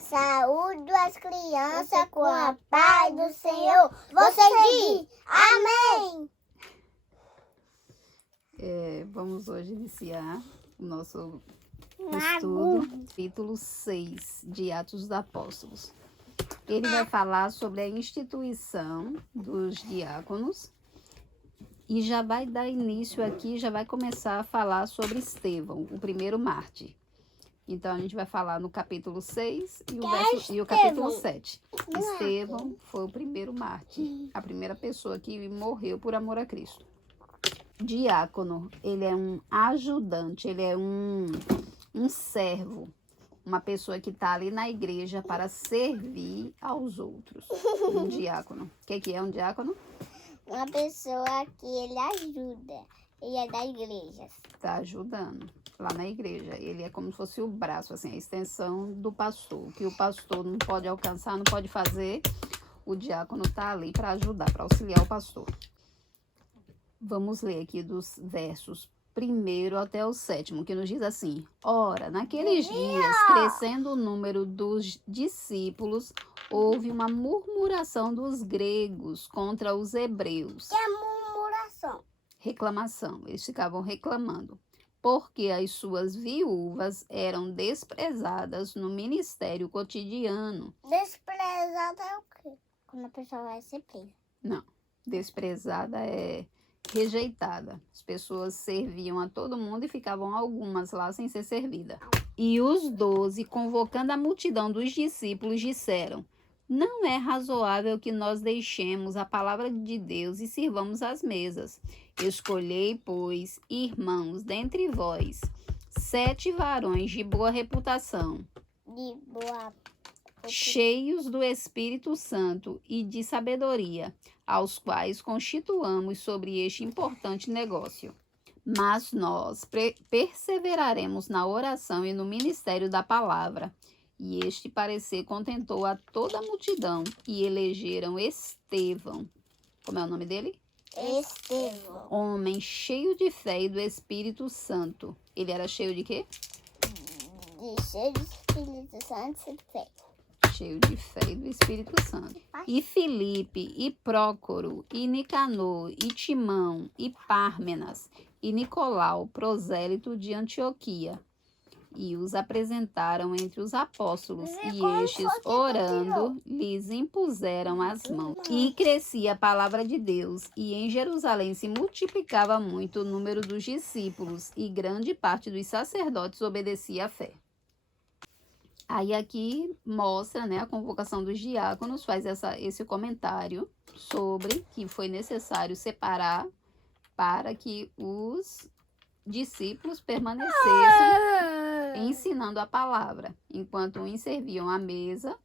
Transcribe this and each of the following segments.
Saúde as crianças com a paz do Senhor. Você diz amém. Vamos hoje iniciar o nosso estudo, capítulo 6 de Atos dos Apóstolos. Ele vai falar sobre a instituição dos diáconos e já vai dar início aqui, já vai começar a falar sobre Estevão, o primeiro mártir. Então, a gente vai falar no capítulo 6 e o capítulo 7. Estevão foi o primeiro mártir, a primeira pessoa que morreu por amor a Cristo. Diácono, ele é um ajudante, ele é um servo, uma pessoa que está ali na igreja para servir aos outros. Um diácono. O que é um diácono? Uma pessoa que ele ajuda. Ele é da igreja. Está ajudando lá na igreja. Ele é como se fosse o braço, assim, a extensão do pastor. O que o pastor não pode alcançar, não pode fazer, o diácono está ali para ajudar, para auxiliar o pastor. Vamos ler aqui dos versos 1º até o 7º, que nos diz assim: Ora, naqueles dias, crescendo o número dos discípulos, houve uma murmuração dos gregos contra os hebreus. Que é murmuração? Reclamação, eles ficavam reclamando, porque as suas viúvas eram desprezadas no ministério cotidiano. Desprezada é o quê? Quando a pessoa vai ser presa. Não, desprezada é rejeitada. As pessoas serviam a todo mundo e ficavam algumas lá sem ser servida. E os 12, convocando a multidão dos discípulos, disseram: Não é razoável que nós deixemos a palavra de Deus e sirvamos às mesas. Escolhei, pois, irmãos, dentre vós, 7 varões de boa reputação, cheios do Espírito Santo e de sabedoria, aos quais constituamos sobre este importante negócio. Mas nós perseveraremos na oração e no ministério da palavra. E este parecer contentou a toda a multidão, e elegeram Estevão. Como é o nome dele? Estevão. Homem cheio de fé e do Espírito Santo. Ele era cheio de quê? Cheio de Espírito Santo e fé. Cheio de fé e do Espírito Santo. E Filipe, e Prócoro, e Nicanor, e Timão, e Pármenas, e Nicolau, prosélito de Antioquia. E os apresentaram entre os apóstolos, e estes, orando, lhes impuseram as mãos. E crescia a palavra de Deus, e em Jerusalém se multiplicava muito o número dos discípulos, e grande parte dos sacerdotes obedecia à fé. Aí aqui mostra, né, a convocação dos diáconos, faz esse comentário sobre que foi necessário separar para que os discípulos permanecessem ensinando a palavra, enquanto uns serviam à mesa,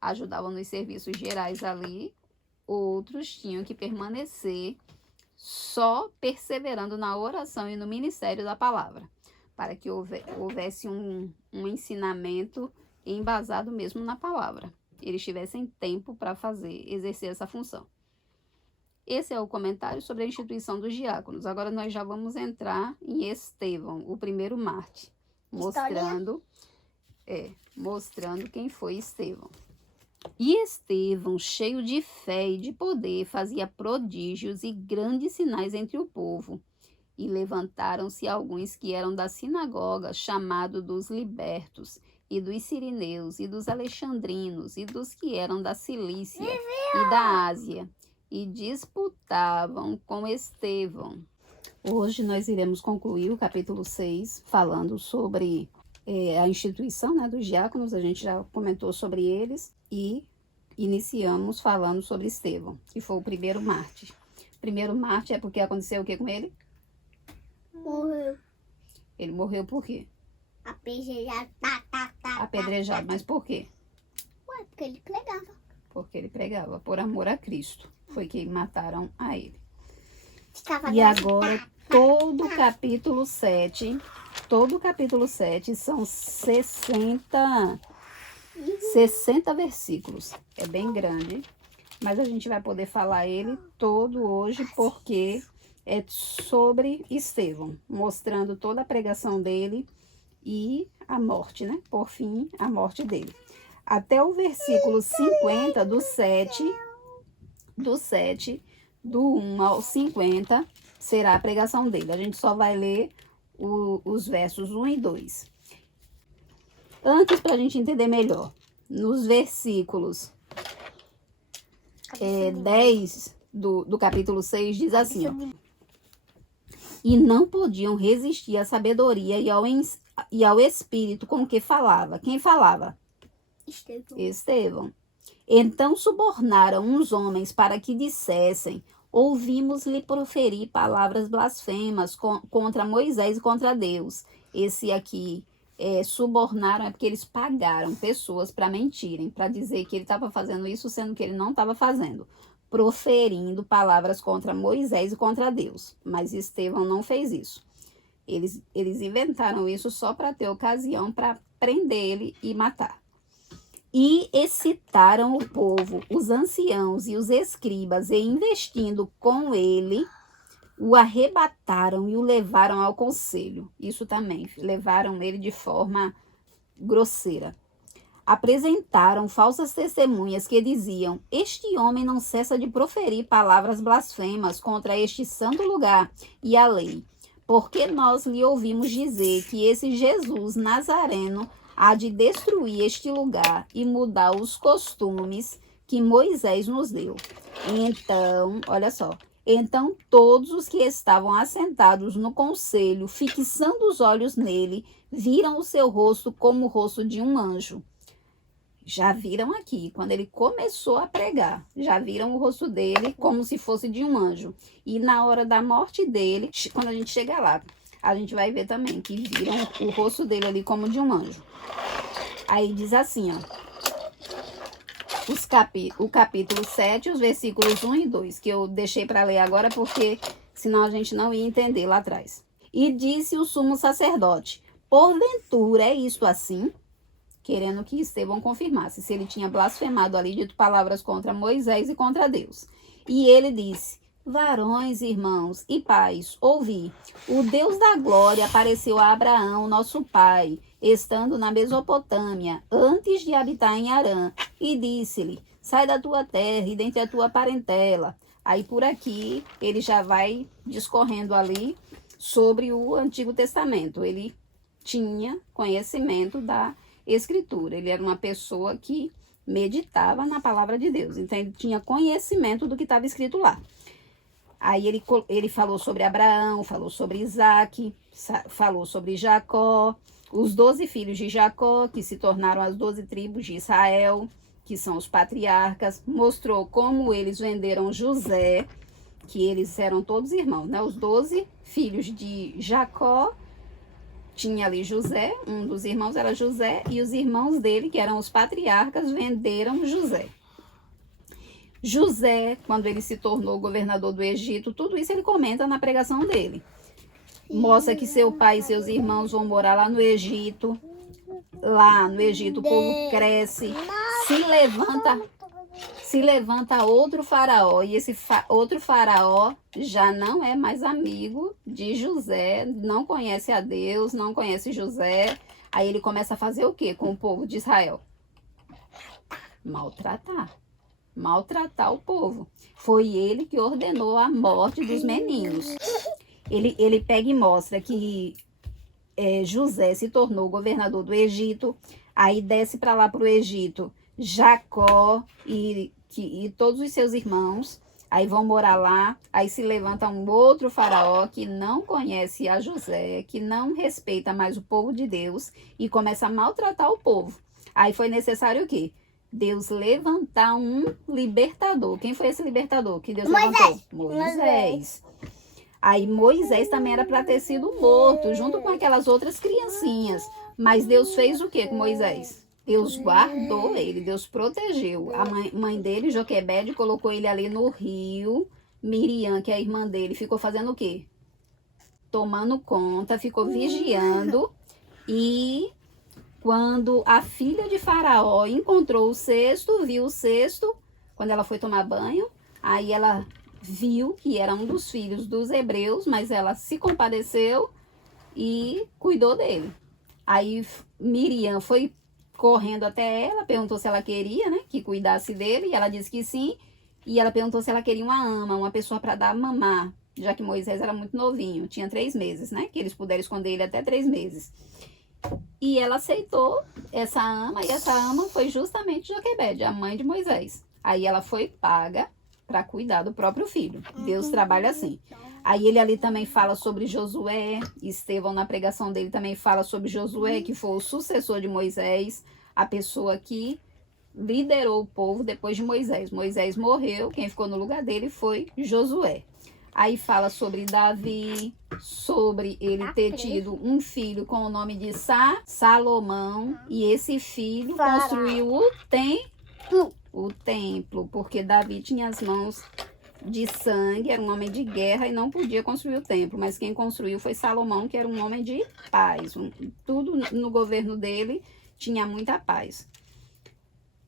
ajudavam nos serviços gerais ali, outros tinham que permanecer só perseverando na oração e no ministério da palavra, para que houvesse um ensinamento embasado mesmo na palavra. Eles tivessem tempo para exercer essa função. Esse é o comentário sobre a instituição dos diáconos. Agora nós já vamos entrar em Estevão, o primeiro mártir, mostrando quem foi Estevão. E Estevão, cheio de fé e de poder, fazia prodígios e grandes sinais entre o povo. E levantaram-se alguns que eram da sinagoga, chamado dos libertos, e dos sirineus, e dos alexandrinos, e dos que eram da Cilícia e da Ásia, e disputavam com Estevão. Hoje nós iremos concluir o capítulo 6, falando sobre a instituição, né, dos diáconos. A gente já comentou sobre eles e iniciamos falando sobre Estevão, que foi o primeiro mártir. Primeiro mártir é porque aconteceu o que com ele? Morreu. Ele morreu por quê? Apedrejado. Apedrejado, mas por quê? Ué, porque ele pregava. Porque ele pregava por amor a Cristo. Foi que mataram a ele. Estava E agora, todo o capítulo 7 são 60 versículos. É bem grande, mas a gente vai poder falar ele todo hoje, porque é sobre Estevão, mostrando toda a pregação dele e a morte, né? Por fim, a morte dele. Até o versículo 50 do 1 ao 50, será a pregação dele. A gente só vai ler os versos 1 e 2. Antes, para a gente entender melhor, nos versículos 10 do capítulo 6, diz assim, ó, e não podiam resistir à sabedoria e ao espírito com que falava. Quem falava? Estevão. Então subornaram uns homens para que dissessem: ouvimos-lhe proferir palavras blasfemas contra Moisés e contra Deus. Esse aqui, subornaram, é porque eles pagaram pessoas para mentirem, para dizer que ele estava fazendo isso, sendo que ele não estava fazendo, proferindo palavras contra Moisés e contra Deus. Mas Estevão não fez isso. Eles inventaram isso só para ter ocasião para prender ele e matar. E excitaram o povo, os anciãos e os escribas, e investindo com ele, o arrebataram e o levaram ao conselho. Isso também, levaram ele de forma grosseira. Apresentaram falsas testemunhas que diziam: este homem não cessa de proferir palavras blasfemas contra este santo lugar e a lei, porque nós lhe ouvimos dizer que esse Jesus Nazareno há de destruir este lugar e mudar os costumes que Moisés nos deu. Então, olha só, então todos os que estavam assentados no conselho, fixando os olhos nele, viram o seu rosto como o rosto de um anjo. Já viram aqui, quando ele começou a pregar, já viram o rosto dele como se fosse de um anjo. E na hora da morte dele, quando a gente chegar lá, a gente vai ver também que viram o rosto dele ali como de um anjo. Aí diz assim, ó, o capítulo 7, os versículos 1 e 2, que eu deixei para ler agora porque senão a gente não ia entender lá atrás. E disse o sumo sacerdote: porventura é isto assim? Querendo que Estevão confirmasse se ele tinha blasfemado ali, dito palavras contra Moisés e contra Deus. E ele disse: varões, irmãos e pais, ouvi. O Deus da glória apareceu a Abraão, nosso pai, estando na Mesopotâmia, antes de habitar em Harã, e disse-lhe: sai da tua terra e dentre a tua parentela. Aí por aqui ele já vai discorrendo ali sobre o Antigo Testamento. Ele tinha conhecimento da Escritura, ele era uma pessoa que meditava na palavra de Deus, então ele tinha conhecimento do que estava escrito lá. Aí ele falou sobre Abraão, falou sobre Isaac, falou sobre Jacó, os 12 filhos de Jacó, que se tornaram as 12 tribos de Israel, que são os patriarcas, mostrou como eles venderam José, que eles eram todos irmãos, né? Os 12 filhos de Jacó, tinha ali José, um dos irmãos era José, e os irmãos dele, que eram os patriarcas, venderam José. José, quando ele se tornou governador do Egito, tudo isso ele comenta na pregação dele. Mostra que seu pai e seus irmãos vão morar lá no Egito. Lá no Egito o povo cresce, se levanta outro faraó, e esse outro faraó já não é mais amigo de José, não conhece a Deus, não conhece José. Aí ele começa a fazer o quê com o povo de Israel? Maltratar o povo. Foi ele que ordenou a morte dos meninos. Ele pega e mostra que José se tornou governador do Egito, aí desce para lá para o Egito Jacó e todos os seus irmãos, aí vão morar lá, aí se levanta um outro faraó que não conhece a José, que não respeita mais o povo de Deus e começa a maltratar o povo. Aí foi necessário o quê? Deus levantar um libertador. Quem foi esse libertador que Deus levantou? Moisés. Aí Moisés também era para ter sido morto, junto com aquelas outras criancinhas. Mas Deus fez o quê com Moisés? Deus guardou ele, Deus protegeu. A mãe dele, Joquebede, colocou ele ali no rio. Miriam, que é a irmã dele, ficou fazendo o quê? Tomando conta, ficou vigiando. E quando a filha de Faraó encontrou o cesto, viu o cesto, quando ela foi tomar banho, aí ela viu que era um dos filhos dos hebreus, mas ela se compadeceu e cuidou dele. Aí Miriam foi correndo até ela, perguntou se ela queria, né, que cuidasse dele, e ela disse que sim. E ela perguntou se ela queria uma ama, uma pessoa para dar mamar, já que Moisés era muito novinho, tinha 3 meses, né, que eles puderam esconder ele até 3 meses. E ela aceitou essa ama, e essa ama foi justamente Joquebede, a mãe de Moisés. Aí ela foi paga para cuidar do próprio filho. Deus trabalha assim. Aí ele ali também fala sobre Josué, Estevão na pregação dele também fala sobre Josué, que foi o sucessor de Moisés, a pessoa que liderou o povo depois de Moisés. Moisés morreu, quem ficou no lugar dele foi Josué. Aí fala sobre Davi, sobre ele ter tido um filho com o nome de Salomão, e esse filho construiu o templo, porque Davi tinha as mãos de sangue, era um homem de guerra e não podia construir o templo, mas quem construiu foi Salomão, que era um homem de paz. Tudo no governo dele tinha muita paz.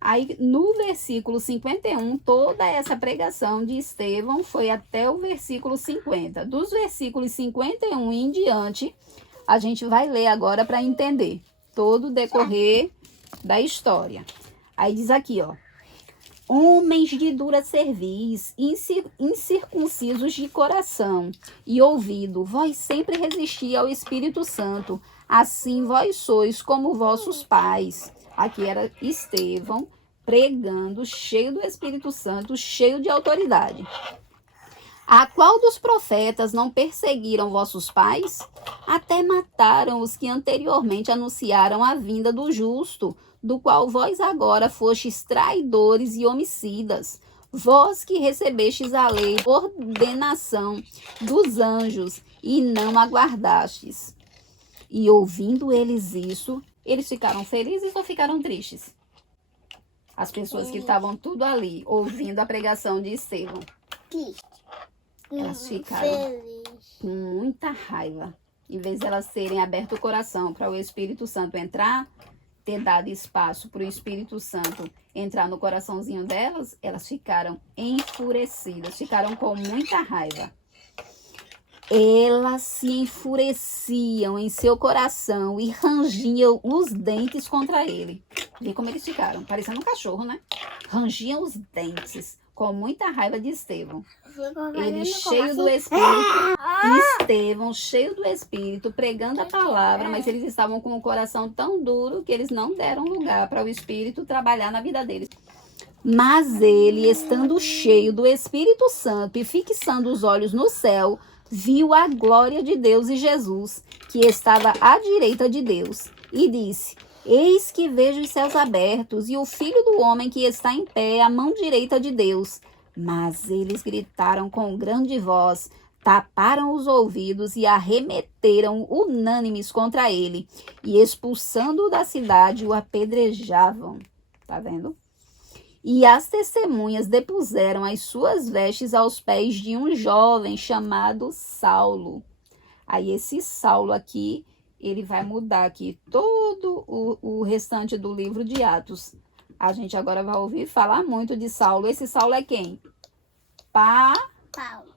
Aí no versículo 51, toda essa pregação de Estevão foi até o versículo 50. Dos versículos 51 em diante, a gente vai ler agora para entender todo o decorrer da história. Aí diz aqui, ó: homens de dura cerviz, incircuncisos de coração e ouvido, vós sempre resisti ao Espírito Santo, assim vós sois como vossos pais. Aqui era Estevão pregando, cheio do Espírito Santo, cheio de autoridade. A qual dos profetas não perseguiram vossos pais? Até mataram os que anteriormente anunciaram a vinda do justo, do qual vós agora fostes traidores e homicidas. Vós que recebestes a lei por ordenação dos anjos e não aguardastes. E ouvindo eles isso, eles ficaram felizes ou ficaram tristes? As pessoas que estavam tudo ali, ouvindo a pregação de Estevão. Elas ficaram com muita raiva. Em vez de elas terem aberto o coração para o Espírito Santo entrar, ter dado espaço para o Espírito Santo entrar no coraçãozinho delas, elas ficaram enfurecidas, ficaram com muita raiva. Elas se enfureciam em seu coração e rangiam os dentes contra ele. Vê como eles ficaram, parecendo um cachorro, né? Rangiam os dentes, com muita raiva de Estevão. Ele cheio do Espírito, Estevão cheio do Espírito, pregando a palavra, mas eles estavam com o coração tão duro que eles não deram lugar para o Espírito trabalhar na vida deles. Mas ele, estando cheio do Espírito Santo e fixando os olhos no céu, viu a glória de Deus e Jesus, que estava à direita de Deus, e disse: eis que vejo os céus abertos e o Filho do Homem que está em pé à mão direita de Deus. Mas eles gritaram com grande voz, taparam os ouvidos e arremeteram unânimes contra ele, e expulsando-o da cidade, o apedrejavam. Tá vendo? E as testemunhas depuseram as suas vestes aos pés de um jovem chamado Saulo. Aí esse Saulo aqui, ele vai mudar aqui todo o restante do livro de Atos. A gente agora vai ouvir falar muito de Saulo. Esse Saulo é quem?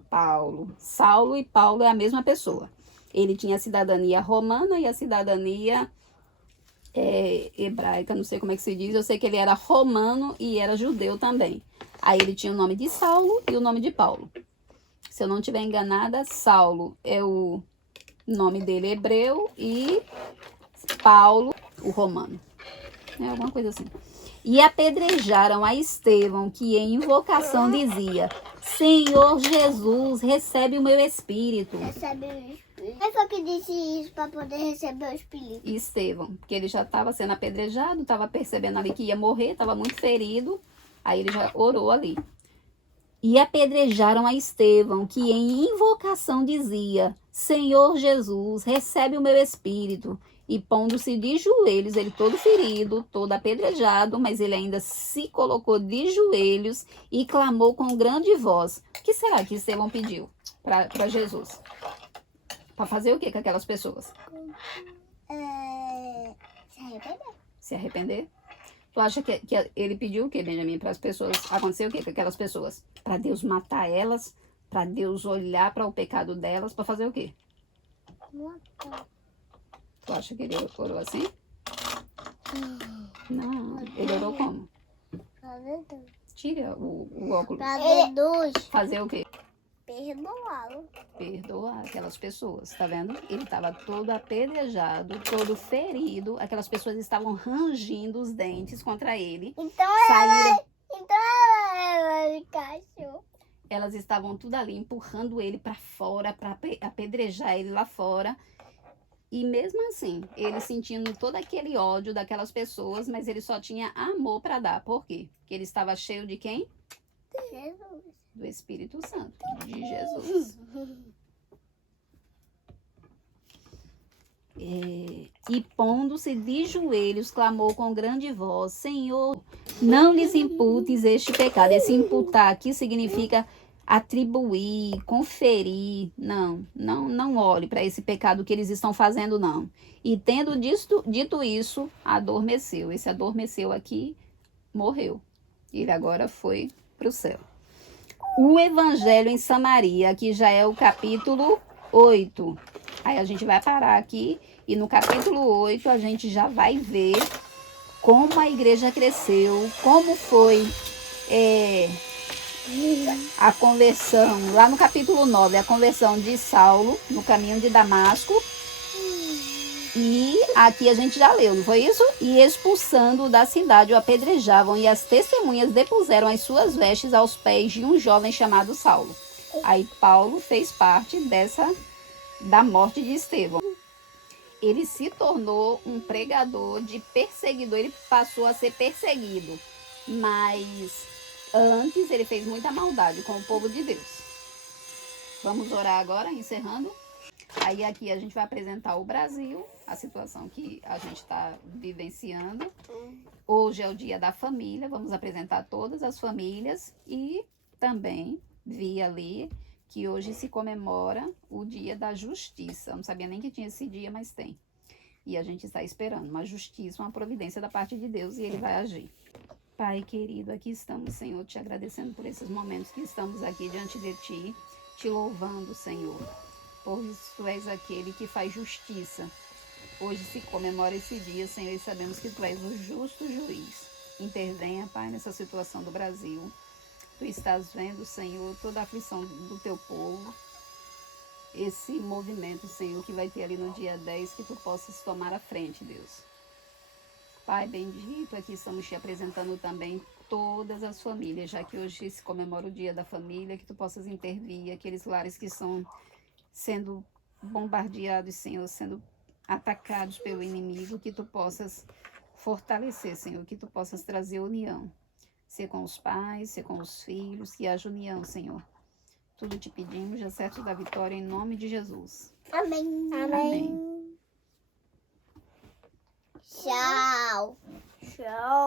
Paulo. Saulo e Paulo é a mesma pessoa. Ele tinha a cidadania romana e a cidadania hebraica, não sei como é que se diz. Eu sei que ele era romano e era judeu também. Aí ele tinha o nome de Saulo e o nome de Paulo. Se eu não estiver enganada, Saulo é o nome dele hebreu e Paulo o romano. É alguma coisa assim. E apedrejaram a Estevão, que em invocação dizia: Senhor Jesus, recebe o meu espírito. Recebe o espírito. Quem foi que disse isso para poder receber o espírito? Estevão, porque ele já estava sendo apedrejado, estava percebendo ali que ia morrer, estava muito ferido, aí ele já orou ali. E apedrejaram a Estevão, que em invocação dizia: Senhor Jesus, recebe o meu espírito. E pondo-se de joelhos, ele todo ferido, todo apedrejado, mas ele ainda se colocou de joelhos e clamou com grande voz. O que será que Estevão pediu para Jesus? Para fazer o que com aquelas pessoas? Se arrepender. Se arrepender? Tu acha que ele pediu o que, Benjamin? Para as pessoas acontecer o que com aquelas pessoas? Para Deus matar elas? Para Deus olhar para o pecado delas? Para fazer o quê? Matar. Tu acha que ele orou assim? Não, ele orou como? Tira o óculos. Fazer o quê? Perdoá-lo. Perdoar aquelas pessoas, tá vendo? Ele estava todo apedrejado, todo ferido. Aquelas pessoas estavam rangindo os dentes contra ele. Saíram. Ela encaixou. Elas estavam tudo ali empurrando ele para fora, para apedrejar ele lá fora. E mesmo assim, ele sentindo todo aquele ódio daquelas pessoas, mas ele só tinha amor para dar. Por quê? Porque ele estava cheio de quem? Jesus. Do Espírito Santo, de Jesus. E pondo-se de joelhos, clamou com grande voz: Senhor, não lhes imputes este pecado. Esse imputar aqui significa atribuir, conferir. Não olhe para esse pecado que eles estão fazendo, não. E tendo dito isso, adormeceu. Esse adormeceu aqui morreu. Ele agora foi para o céu. O Evangelho em Samaria, que já é o capítulo 8. Aí a gente vai parar aqui e no capítulo 8 a gente já vai ver como a igreja cresceu, como foi a conversão, lá no capítulo 9, a conversão de Saulo no caminho de Damasco. E aqui a gente já leu, não foi isso? E expulsando da cidade o apedrejavam, e as testemunhas depuseram as suas vestes aos pés de um jovem chamado Saulo. Aí Paulo fez parte da morte de Estevão. Ele se tornou um pregador de perseguidor, ele passou a ser perseguido. Mas antes ele fez muita maldade com o povo de Deus. Vamos orar agora, encerrando. Aí aqui a gente vai apresentar o Brasil, a situação que a gente está vivenciando. Hoje é o dia da família, vamos apresentar todas as famílias. E também vi ali que hoje se comemora o dia da justiça. Eu não sabia nem que tinha esse dia, mas tem. E a gente está esperando uma justiça, uma providência da parte de Deus, e Ele vai agir. Pai querido, aqui estamos, Senhor, te agradecendo por esses momentos que estamos aqui diante de Ti, te louvando, Senhor, pois Tu és aquele que faz justiça. Hoje se comemora esse dia, Senhor, e sabemos que Tu és o justo juiz. Intervenha, Pai, nessa situação do Brasil. Tu estás vendo, Senhor, toda a aflição do Teu povo. Esse movimento, Senhor, que vai ter ali no dia 10, que Tu possas tomar a frente, Deus. Pai bendito, aqui estamos Te apresentando também todas as famílias, já que hoje se comemora o dia da família, que Tu possas intervir, aqueles lares que estão sendo bombardeados, Senhor, sendo atacados pelo inimigo, que Tu possas fortalecer, Senhor, que Tu possas trazer união. Ser com os pais, ser com os filhos, que haja união, Senhor. Tudo te pedimos, já certo da vitória, em nome de Jesus. Amém. Amém. Tchau. Tchau.